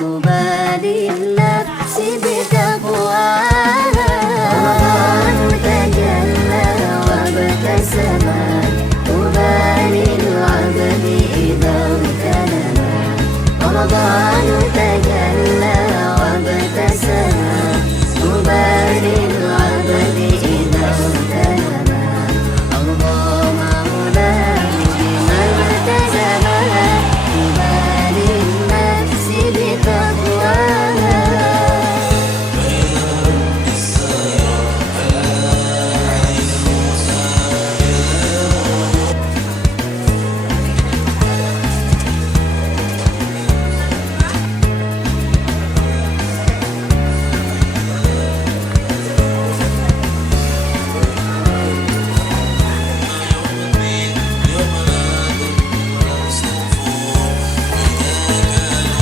أبادي النفس بتقواها رمضان تجلى وابتسم أبادي العبد إذا اغتنم رمضان تجلى وابتسم أبادي العبد إذا اغتنم أرضى مولاه بما التزمها أبادي النفس بتقواها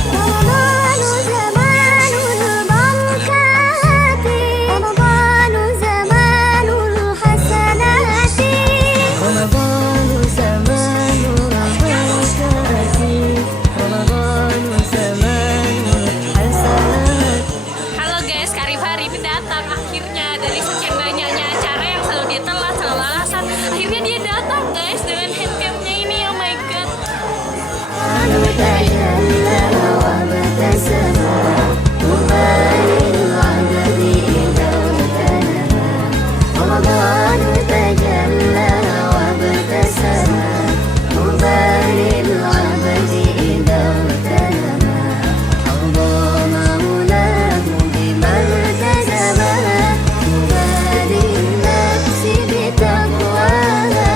رمضان زمان البركات رمضان زمان الحسنات رمضان زمان البركات رمضان زمان الحسنات. Halo guys, Karif hari ini datang akhirnya dari sekian banyaknya acara yang selalu dia telat, selalu alasan. Akhirnya dia datang guys dengan handcamnya ini, oh my god. تجلى وابتسم أبادي العبد إذا اغتنم رمضان تجلى وابتسم أبادي العبد إذا اغتنم أرضى مولاه بما التزمها أبادي النفس بتقواها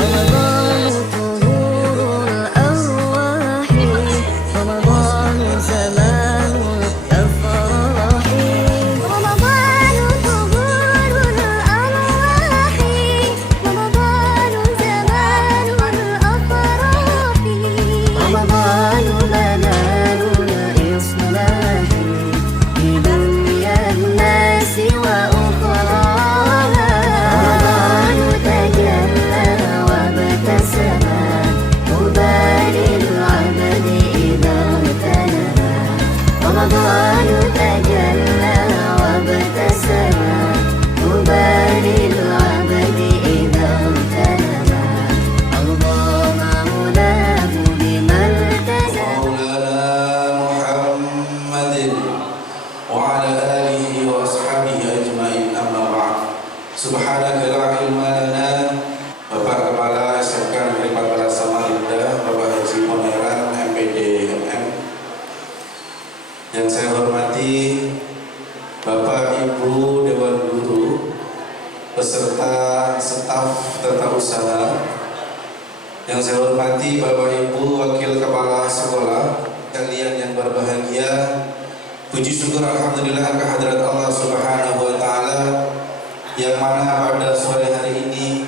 رمضان طهور الأرواح رمضان زمان الأفراح رمضان طهور الأرواح رمضان زمان الأفراح رمضان منال الإصلاح في دنيا الناس وأخراها رمضان تجلى وابتسم أبادي العبد إذا اغتنم رمضان تجلى وابتسم أبادي العبد إذا اغتنم أرضى مولاه بما التزم مولانا محمد وعلى آله وأصحابه أجمعين أما بعد سبحانك لا علم لنا. Bapak Kepala SMK Negeri 14 Samarinda, Bapak Haji Moneran MPD MM, yang saya hormati Bapak Ibu Dewan Guru beserta staf tata usaha, yang saya hormati Bapak Ibu Wakil Kepala Sekolah, kalian yang berbahagia. Puji syukur alhamdulillah kehadirat Allah Subhanahu wa taala yang mana pada sore hari ini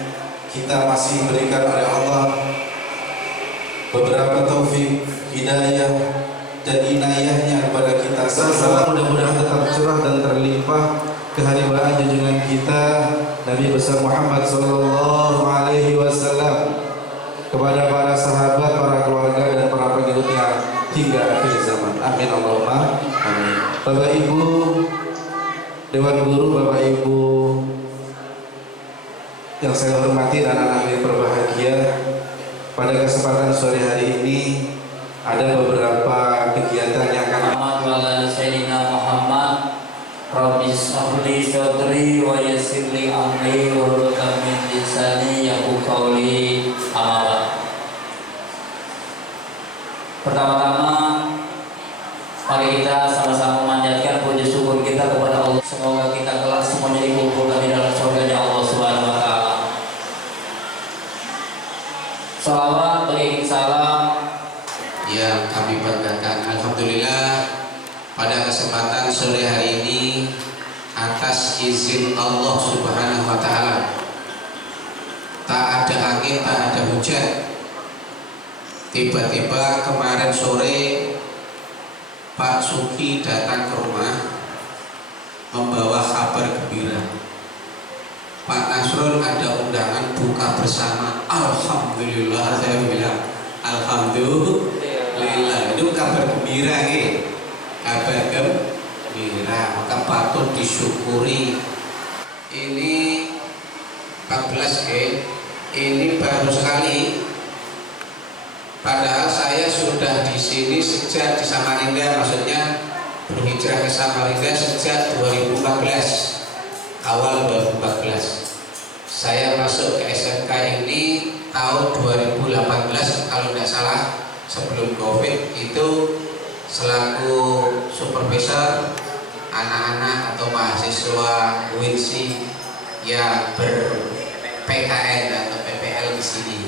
kita masih diberikan oleh Allah beberapa taufik, hidayah dan inayahnya kepada kita. Salam mudah-mudahan tetap cerah dan terlimpah kehadiran junjungan kita Nabi besar Muhammad sallallahu alaihi wasallam, kepada para sahabat, para keluarga dan para pengikutnya hingga akhir zaman. Amin Allahumma amin. Bapak Ibu Dewan Guru, Bapak Ibu yang saya hormati dan anak-anak yang berbahagia, pada kesempatan sore hari ini ada beberapa kegiatan yang akan Muhammad Sayyidina Muhammad Rabbi shrahli sadri wa yassir li amri wahlul min lisani yafqahu qawli. Amma pertama-tama mari kita sama-sama memanjatkan puji syukur kita kepada Allah. Semoga kita kelak semuanya dikumpulkan di dalam surganya Allah Subhanahu wa taala. Salawat beriring salam yang kami banggakan. Alhamdulillah pada kesempatan sore hari ini atas izin Allah Subhanahu wa Ta'ala. Tak ada angin, tak ada hujan. Tiba-tiba kemarin sore Pak Suki datang ke rumah membawa kabar gembira. Pak Nasrul ada undangan buka bersama. Alhamdulillah, saya bilang alhamdulillah. Itu kabar gembira nih. Kabar gembira, maka patut disyukuri. Ini 14 ini baru sekali. Padahal saya sudah di sini sejak di Samarinda, maksudnya berhijrah ke Samarinda sejak 2014, awal 2014. Saya masuk ke SMK ini tahun 2018 kalau tidak salah, sebelum COVID itu selaku supervisor anak-anak atau mahasiswa UINSI yang ber-PKN atau PPL di sini.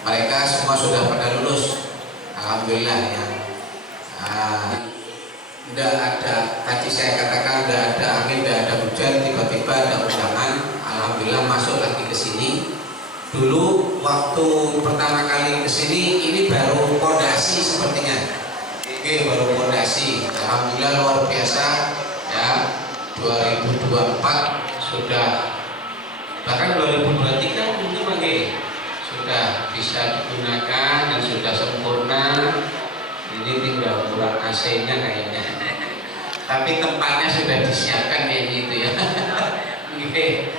Mereka semua sudah pada lulus, alhamdulillah ya. Tidak ada, tadi saya katakan tidak ada angin, tidak ada hujan, tiba-tiba ada undangan, alhamdulillah masuk lagi ke sini. Dulu waktu pertama kali ke sini ini baru pondasi sepertinya. Oke, baru pondasi. Alhamdulillah luar biasa ya. 2024 sudah, bahkan 2023 mungkin lagi sudah bisa digunakan dan sudah sempurna. Ini tinggal kurang AC-nya kayaknya. Tapi tempatnya sudah disiapkan kayak gitu ya. Oke.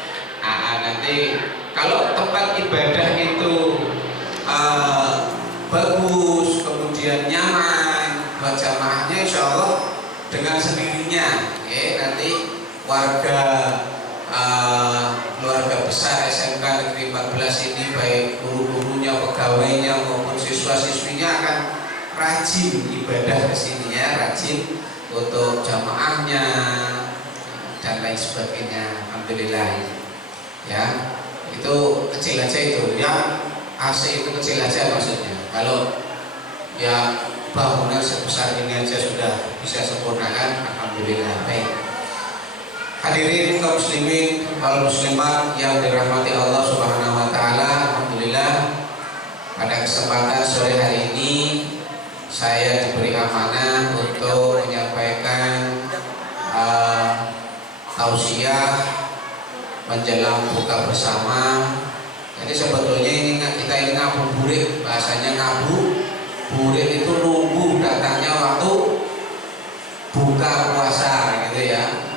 Nanti kalau tempat ibadah itu bagus, kemudian nyaman buat jamaahnya, insya Allah dengan sendirinya nanti warga keluarga besar SMK Negeri 14 ini, baik guru-gurunya, pegawainya maupun siswa-siswinya akan rajin ibadah ke sini ya, rajin untuk jamaahnya dan lain sebagainya. Alhamdulillah ya. Itu kecil aja, itu yang AC itu kecil aja maksudnya. Kalau ya bangunan sebesar ini aja sudah bisa sempurnakan, alhamdulillah. Baik, hadirin kaum muslimin wal muslimat yang dirahmati Allah Subhanahu wa Ta'ala, alhamdulillah pada kesempatan sore hari ini saya diberi amanah untuk menyampaikan tausiah menjelang buka bersama. Jadi sebetulnya kita ini ngabuburit, bahasanya ngabuburit itu nunggu datangnya waktu buka puasa gitu ya.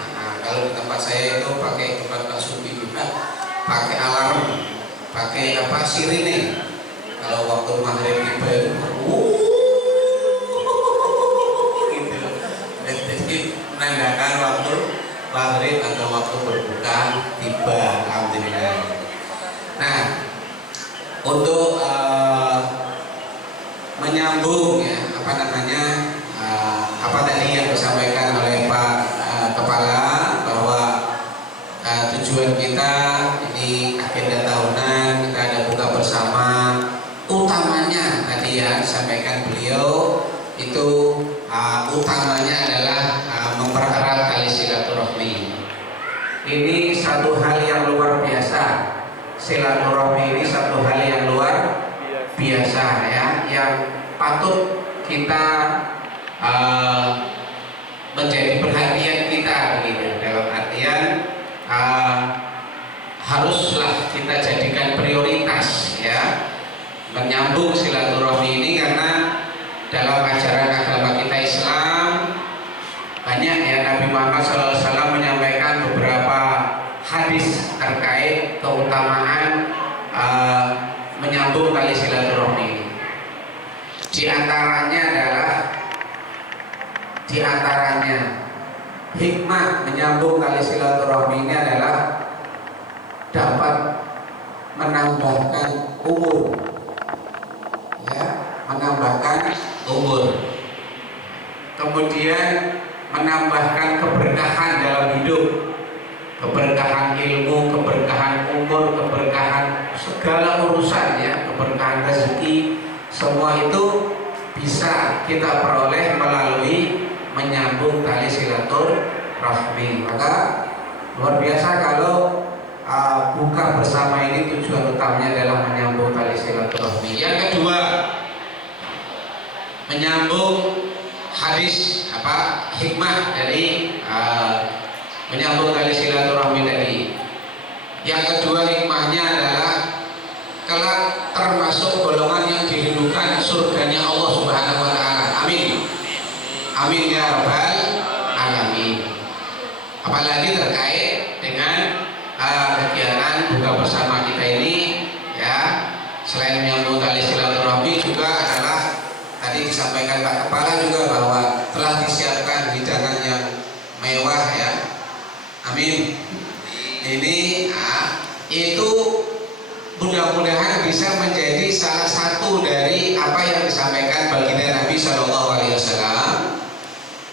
Kalau di tempat saya itu pakai tempat Pak Subi juga pakai alarm, pakai sirine. Kalau waktu maghrib tiba itu gitu. Jadi menandakan waktu maghrib atau waktu berbuka tiba, alhamdulillah. Nah, untuk menyambung ya apa tadi yang disampaikan oleh Pak Kepala, bahwa tujuan kita ini agenda tahunan, kita ada buka bersama. Utamanya tadi ya disampaikan beliau itu utamanya adalah mempererat tali silaturahmi. Ini satu hal yang luar biasa. Silaturahmi ini satu hal yang luar biasa ya, yang patut kita menjadi perhatian kita begitu. Dalam artian haruslah kita jadikan prioritas ya, menyambung silaturahmi ini, karena dalam ajaran agama kita Islam banyak ya, Nabi Muhammad SAW menyampaikan beberapa hadis terkait keutamaan menyambung tali silaturahmi ini. Di antaranya hikmah menyambung tali silaturahmi ini adalah dapat menambahkan umur ya, menambahkan umur, kemudian menambahkan keberkahan dalam hidup, keberkahan ilmu, keberkahan umur, keberkahan segala urusan ya, keberkahan rezeki, semua itu bisa kita peroleh melalui menyambung tali silaturahmi. Maka luar biasa kalau buka bersama ini tujuan utamanya adalah menyambung tali silaturahmi. Yang kedua, menyambung hadis hikmah dari menyambung tali silaturahmi tadi. Yang kedua hikmahnya adalah kelak termasuk golongan yang dirindukan surganya Allah Subhanahu wa taala. Amin. Amin ya rabbal alamin. Apalagi terkait dengan kegiatan buka bersama kita ini, ya, selain menyambung tali silaturahmi juga adalah tadi disampaikan Pak Kepala juga bahwa telah disiapkan hidangan yang mewah, ya. Amin. Ini itu mudah-mudahan bisa menjadi salah satu dari apa yang disampaikan baginda Nabi Shallallahu Alaihi Wasallam,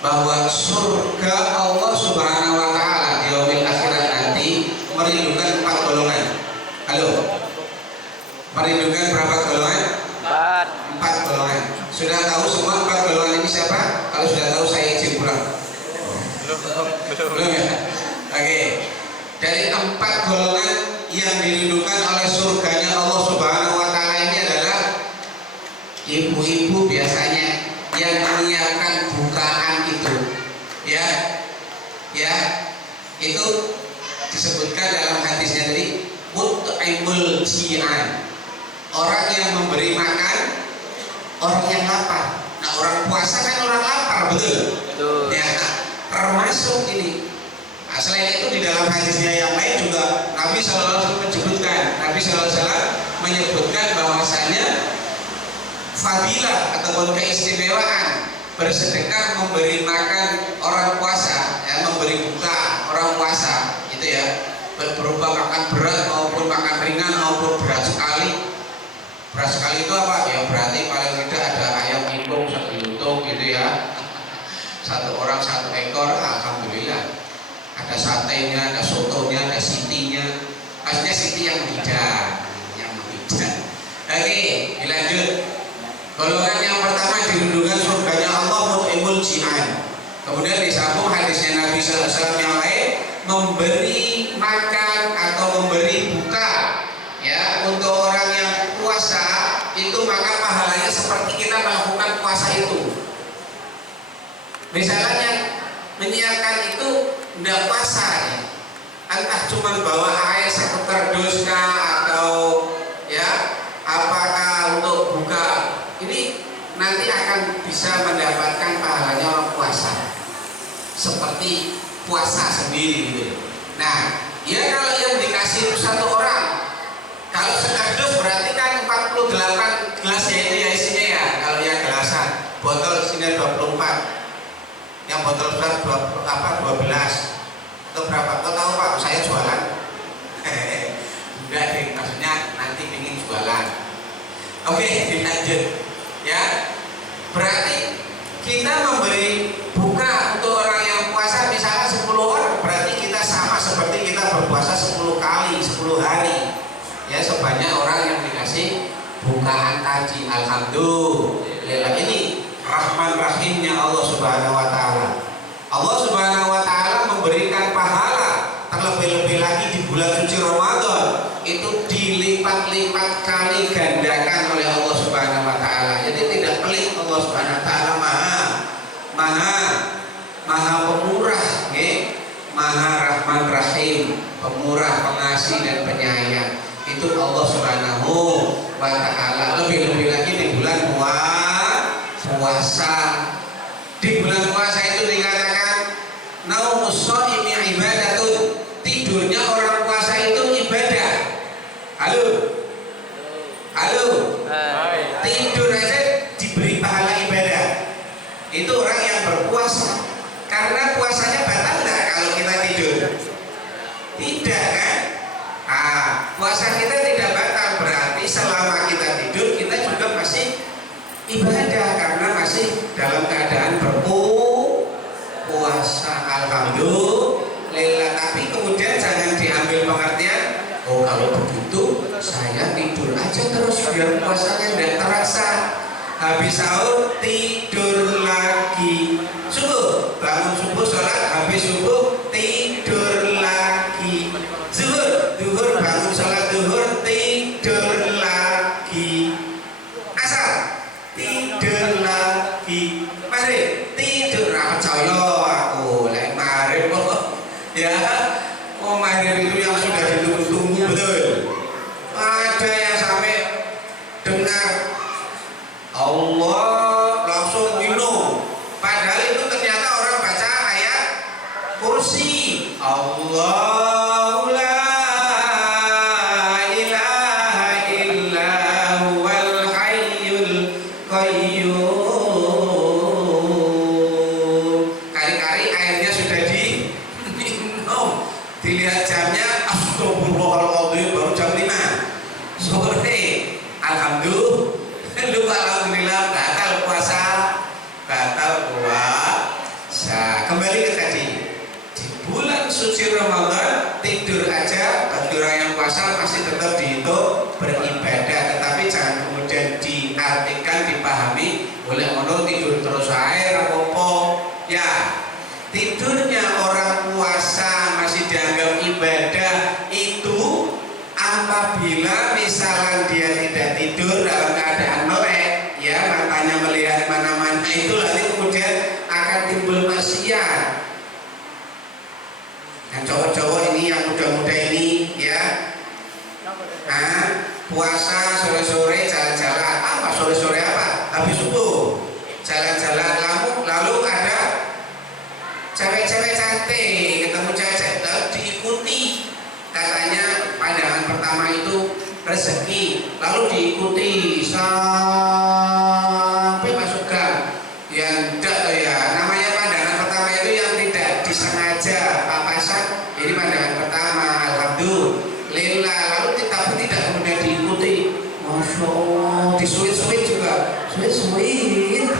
bahwa surga Allah Subhanahu Wa Taala di yaumil akhirat nanti merindukan 4 golongan. Halo, merindukan berapa golongan? 4 golongan. Sudah tahu semua 4 golongan ini siapa? Kalau sudah tahu saya izin pulang. Belum ya? Oke. Dari 4 golongan yang dirindukan oleh surganya Allah Subhanahu Wa Taala ini adalah ibu-ibu biasanya yang menyiapkan bukaan itu, ya, itu disebutkan dalam hadisnya tadi mut'imul ji'an, orang yang memberi makan orang yang lapar. Nah, orang puasa kan orang lapar, betul? Ya, termasuk ini. Nah, selain itu di dalam hadisnya yang lain juga Nabi SAW menyebutkan bahwasanya fadilah ataupun keistimewaan bersedekah memberi makan orang puasa, ya, memberi buka orang puasa, gitu ya, berupa makan berat maupun makan ringan maupun berat sekali. Berat sekali itu apa? Ya berarti paling tidak ada ayam ingkung 1 lutung, gitu ya. 1 orang 1 ekor, alhamdulillah. Ada satenya, ada sotonya, ada sitinya. Maksudnya siti yang tidak. Oke, dilanjut. Golongan yang pertama dirindukan surganya Allah mut'imul ji'an. Kemudian disambung hadisnya Nabi SAW yang lain, memberi makan atau memberi buka, ya, untuk orang yang puasa itu, maka pahalanya seperti kita melakukan puasa itu. Misalnya menyiapkan itu tidak puasa, ya, entah cuma bawa air 1 kardus kah, atau ya apakah untuk buka, ini nanti akan bisa mendapatkan pahalanya orang puasa seperti puasa sendiri, gitu. Nah, ya, kalau yang dikasih 1 orang, kalau sekardus berarti kan 48 gelas, ya, itu ya isinya, ya. Kalau yang gelasan botol isinya 24, yang botol besar 12 atau berapa? Kau tahu Pak, saya jualan. Enggak deh, maksudnya nanti ingin jualan. Oke, dilanjut, ya. Berarti kita memberi buka untuk orang yang puasa misalnya 10 orang, berarti kita sama seperti kita berpuasa 10 kali, 10 hari, ya, sebanyak orang yang dikasih bukaan tadi. Alhamdulillah. Ini Rahman Rahimnya Allah Subhanahu Wa Taala. Allah Subhanahu Wa Taala memberikan pahala terlebih-lebih lagi di bulan suci Ramadan, itu dilipat-lipat kali gandakan oleh Allah Subhanahu Wa Taala. Jadi tidak pelit, Allah Subhanahu Wa Taala maha pemurah, maha Rahman Rahim, pemurah, pengasih dan penyayang. Itu Allah Subhanahu Wa Taala. Lebih-lebih lagi di bulan puasa. Di bulan puasa itu dikatakan naumus shaimi ibadatun, tidurnya orang puasa itu ibadah. Halo, tidur aja diberi pahala ibadah. Itu orang yang berpuasa. Karena puasanya batal enggak kalau kita tidur? Tidak, kan? Puasa kita tidak batal, berarti selama kita tidur kita juga masih ibadah karena masih dalam keadaan berpuasa. Alhamdulillah. Tapi kemudian jangan diambil pengertian, oh kalau begitu saya tidur aja terus biar puasanya tidak terasa. Habis sahur tidur lagi. Sungguh bangun subuh sholat, habis subuh tidur lagi. Zuhur bangun sholat zuhur tidur lagi. Asar tidur lagi. Maghrib tidur, ra percaya aku lek maghrib kok ya. Oh, maghrib itu yang sudah ditunggu-tunggu betul. Ada yang sampai dengar Allah langsung minum, padahal itu ternyata orang baca ayat kursi. Allahu la ilaha illa huwal hayyul qayyum. Kali-kali airnya sudah diminum, dilihat jamnya, astagfirullahaladzim, baru jam 5 sore. Alhamdulillah batal puasa. Kembali ke tadi, di bulan suci Ramadan tidur aja bagi orang yang puasa masih tetap dihitung beribadah, tetapi jangan kemudian diartikan, dipahami boleh ngono tidur terus air apa ya. Tidurnya orang puasa masih dianggap ibadah itu apabila misalnya dia tidak tidur dalam keadaan melek, ya, matanya melihat mana-mana, itu nanti kemudian akan timbul maksiat. Yang cowok-cowok ini, yang muda-muda ini, ya, puasa sore-sore jalan-jalan, apa sore-sore apa? Habis subuh jalan-jalan, lalu ada cewek-cewek cantik, ketemu cewek diikuti. Katanya pandangan pertama itu rezeki, lalu diikuti sampai masuk gang. Yang tidak ya, namanya pandangan pertama itu yang tidak disengaja papasan. Ini pandangan pertama, alhamdulillah. Lalu tapi tidak kemudian diikuti. Masya Allah, disuit-suit juga, suit-suit.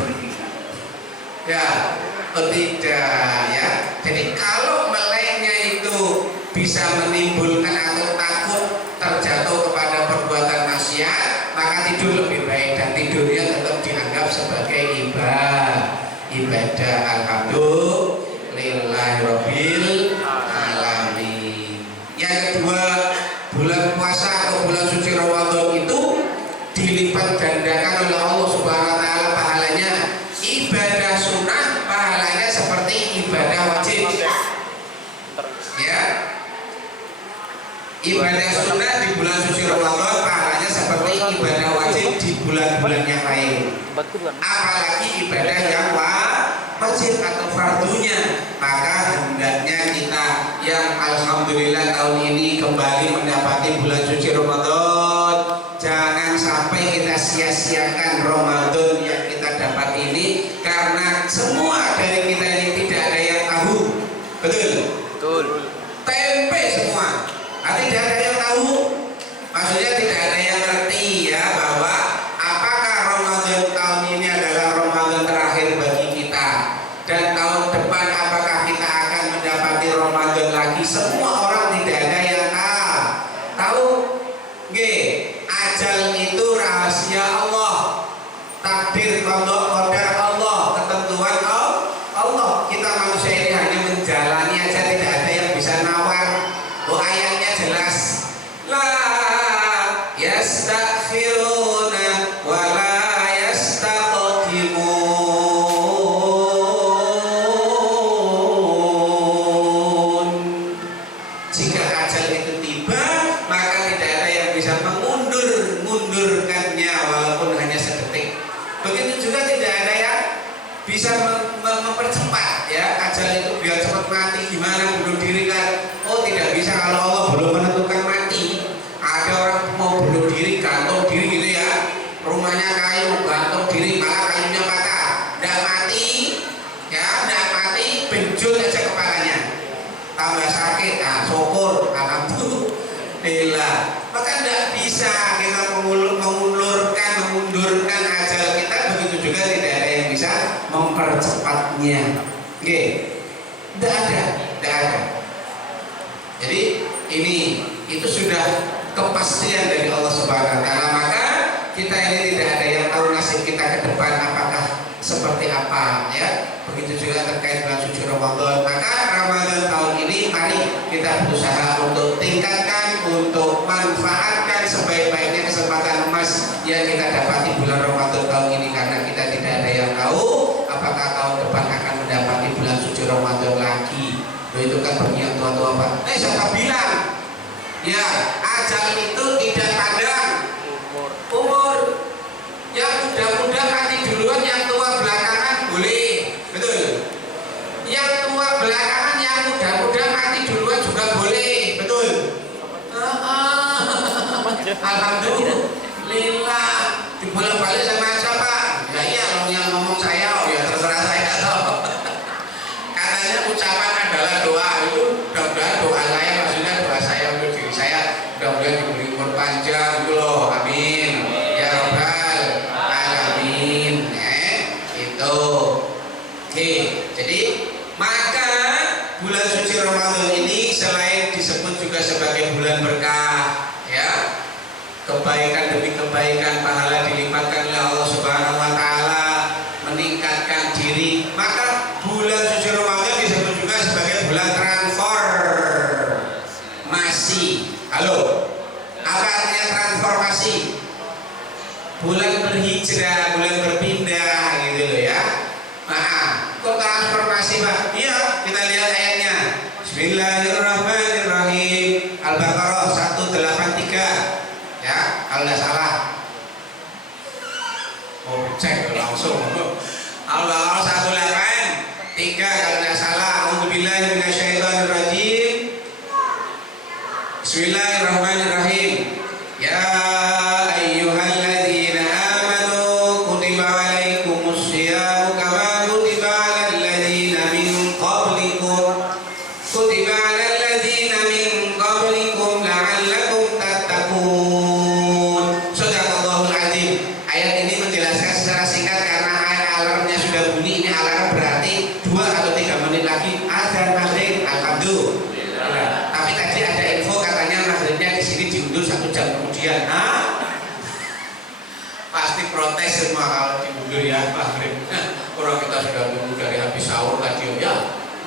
Ya, tidak ya. Jadi kalau meleknya itu bisa menimbulkan atau takut terjatuh kepada perbuatan maksiat, maka tidur lebih baik, dan tidurnya tetap dianggap sebagai ibadah. Alhamdulillahirabbil alamin. Yang kedua, bulan puasa atau bulan suci Ramadan itu dilipat gandakan oleh Allah Subhanahu wa taala pahalanya. Ibadah sunnah pahalanya seperti ibadah wajib. Ya. Ibadah sunnah di bulan suci Ramadan pahalanya seperti ibadah wajib di bulan-bulan yang lain. Apalagi ibadah yang wajib atau fardunya, maka hendaknya kita yang alhamdulillah tahun ini kembali mendapati bulan suci Ramadan, jangan sampai kita sia-siakan Ramadan yang kita dapat ini, karena semua dari kita ini tidak ada yang tahu. Betul. Tempe semua. Tidak ada yang tahu, maksudnya tidak ada yang ngerti ya, bahwa apakah Ramadan tahun ini adalah Ramadan terakhir bagi kita, dan tahun depan apakah kita akan mendapati Ramadan lagi. Semua orang tidak ada yang tahu. Ajal itu rahasia Allah, takdir qadar Allah, ketentuan Allah. Kita manusia ini hanya menjalani aja, tidak ada yang bisa nawar. Ayatnya jelas, la yastakhiruna wa la yastaqdimun. Jika ajal itu tiba, maka tidak ada yang bisa mengundurkannya walaupun hanya sedetik. Begitu juga tidak ada yang bisa mempercepat ya ajal itu biar cepat mati. Gimana bunuh diri kan? Oh, tidak bisa kalau Allah belum menentukan mati. Ada orang mau bunuh diri, gantung diri gitu ya, rumahnya kayu, gantung diri, malah kayunya patah, tidak mati ya, tidak mati, benjol aja kepalanya, tambah sakit. Syukur, alhamdulillah. Maka tidak bisa kita mengundurkan ajal kita. Begitu juga tidak ada yang bisa mempercepatnya. Tidak ada. Jadi itu sudah kepastian dari Allah Subhanahu wa taala. Maka kita ini tidak ada yang tahu nasib kita ke depan apakah seperti apa ya. Begitu juga terkait dengan suci kita berusaha untuk tingkatkan, untuk manfaatkan sebaik-baiknya kesempatan emas yang kita dapati bulan Ramadan tahun ini, karena kita tidak ada yang tahu apakah tahun depan akan mendapati bulan suci Ramadan lagi. Itu kan bagi yang tua-tua Pak. Siapa bilang ya ajal itu tidak pandang umur. Yang muda-muda mati duluan, yang tua belakangan boleh, betul. Yang tua belakangan, yang muda-muda mati duluan juga boleh, betul. Alhamdulillah, dibolak-balik sama siapa? Ya iya, yang ngomong saya, ya terserah saya toh. Katanya ucapan adalah doa, itu mudah-mudahan doa saya, maksudnya doa saya untuk diri saya, mudah-mudahan diberi umur panjang gitu loh, amin. Ya Rabbal alamin. Itu. Oke, jadi maka bulan suci Ramadan ini selain disebut juga sebagai bulan berkah, ya, kebaikan demi kebaikan, pahala dilipatkan oleh Allah Subhanahu wa taala, meningkatkan diri. Maka bulan suci Ramadan disebut juga sebagai bulan transformasi. Halo. Apa artinya transformasi? Bulan berhijrah, bulan berpindah gitu loh ya. Kok transformasi Pak? Iya, kita lihat ayatnya. Bismillahirrahmanirrahim. Al-Baqarah 183. Ya, kalau nggak salah. Oh, cek langsung. Al-Baqarah 183 kalau nggak salah. A'udzubillahi minasyaitonirrajim. Bismillahirrahmanirrahim. Ya ayyuhalladzina amanu kutiba alaikumus syiyamu kama kutiba alal ladzina min qablikum la'allakum tattaqun. Shadaqallahul azim. Ayat ini menjelaskan secara singkat karena alarmnya sudah bunyi. Ini alarm berarti 2 atau 3 menit lagi azan maghrib. Alhamdulillah. Tapi tadi ada info katanya maghribnya di sini diundur 1 jam kemudian. Pasti protes semua kalau diundur ya maghrib. Orang kita sudah nunggu dari habis sahur tadi ya.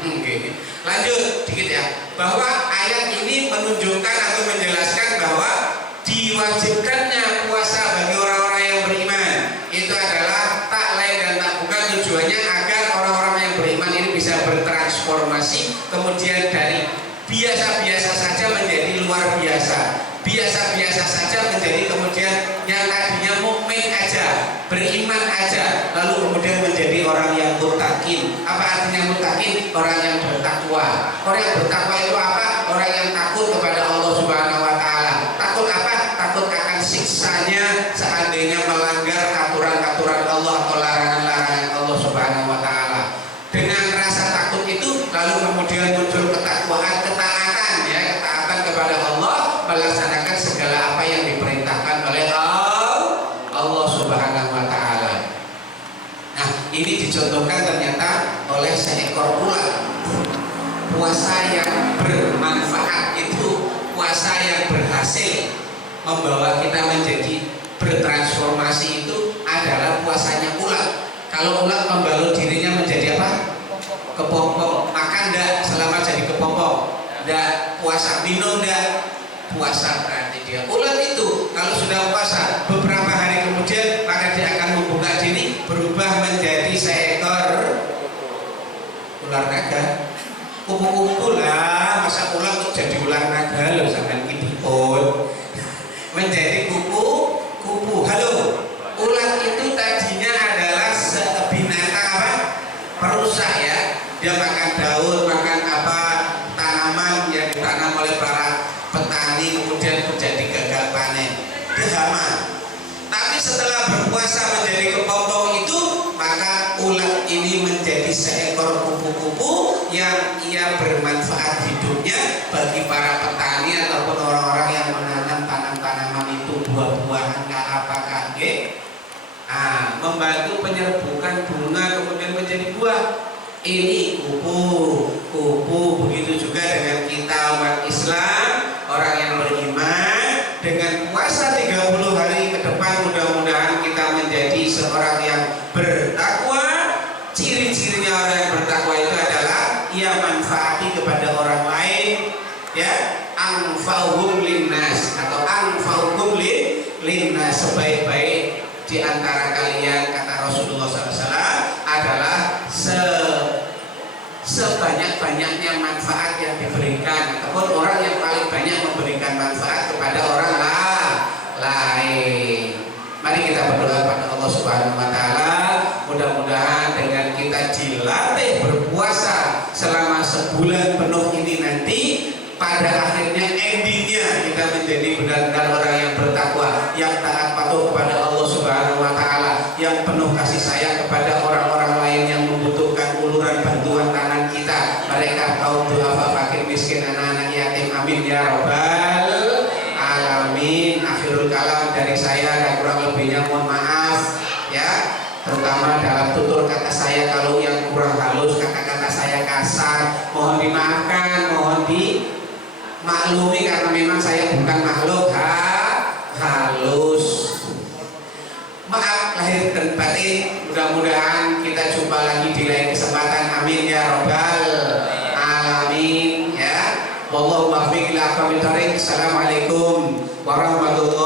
Oke. Lanjut dikit ya. Bahwa ayat ini menunjukkan atau menjelaskan bahwa diwajibkannya puasa bagi orang-orang yang beriman itu adalah tak lain dan tak bukan tujuannya agar orang-orang yang beriman ini bisa bertransformasi, kemudian dari biasa-biasa saja menjadi luar biasa, biasa-biasa saja menjadi kemudian yang tadinya mukmin aja, beriman aja, lalu kemudian menjadi orang yang muttaqin. Apa artinya muttaqin? Orang yang bertakwa. Orang yang bertakwa itu apa? Orang yang takut kepada Allah Subhanahu wa taala. Takut apa? Takut akan siksanya seandainya melanggar aturan-aturan Allah atau larangan-larangan Allah Subhanahu wa taala. Dengan rasa takut itu lalu kemudian muncul ketakwaan, ketaatan ya, ketaatan kepada Allah, melaksanakan segala apa yang diperintahkan oleh Allah Subhanahu wa taala. Nah, ini dicontohkan ternyata oleh seekor ular. Puasa yang bermanfaat itu puasa yang berhasil membawa kita menjadi bertransformasi itu adalah puasanya ular. Kalau ular membalut dirinya menjadi apa? Kepompong. Makan enggak selama jadi kepompong? Enggak. Puasa minum enggak? Puasa berarti dia. Ular itu kalau sudah puasa beberapa hari kemudian maka dia akan membuka diri berubah menjadi seekor ular naga. Kupu-kupu lah, masa ular kok jadi ular naga loh sampai kidipun. Menjadi kupu-kupu. Halo. Ular itu tadinya adalah binatang apa? Perusak ya. Dia makan daun, makan apa? Tanaman yang ditanam oleh para petani kemudian menjadi gagal panen. Dia hama. Tapi setelah berpuasa menjadi kepompong itu, maka ular ini menjadi seekor kupu-kupu yang ia bermanfaat hidupnya bagi para petani ataupun orang-orang yang menanam tanaman itu, buah-buahan apa membantu penyerbukan bunga kemudian menjadi buah. Ini kupu-kupu. Begitu juga dengan kita umat Islam, orang yang beriman, dengan puasa 30 hari ke depan mudah-mudahan kita menjadi seorang yang bertakwa. Ciri-cirinya orang yang bertakwa itu adalah ia manfaati kepada orang lain, ya, anfa'uhum linnas atau anfa'ukum linnas, sebaik-baik di antara kalian kata Rasulullah SAW adalah sebanyak-banyaknya manfaat yang diberikan ataupun orang yang paling banyak memberikan manfaat kepada orang lain. Mari kita berdoa pada Allah Subhanahu wa taala, mudah-mudahan dengan kita dilatih berpuasa selama sebulan penuh ini nanti pada akhirnya endingnya kita menjadi benar-benar orang yang bertakwa, yang taat patuh kepada Allah Subhanahu wa taala, yang penuh kasih sayang kepada orang-orang lain yang membutuhkan uluran bantuan tangan kita, mereka kaum duafa, fakir, miskin, anak-anak yatim. Amin ya rabbal alamin. Akhirul kalam dari saya, dan kurang lebihnya mohon maaf ya, terutama dalam tutur kata saya kalau yang kurang halus, kata-kata saya kasar, mohon dimaafkan, mohon dimaklumi karena memang saya bukan makhluk halus. Maaf lahir dan batin, mudah-mudahan kita jumpa lagi di lain kesempatan. Amin ya rabbal alamin ya. Wallahu muwaffiq ila aqwamit thoriq. Assalamualaikum warahmatullahi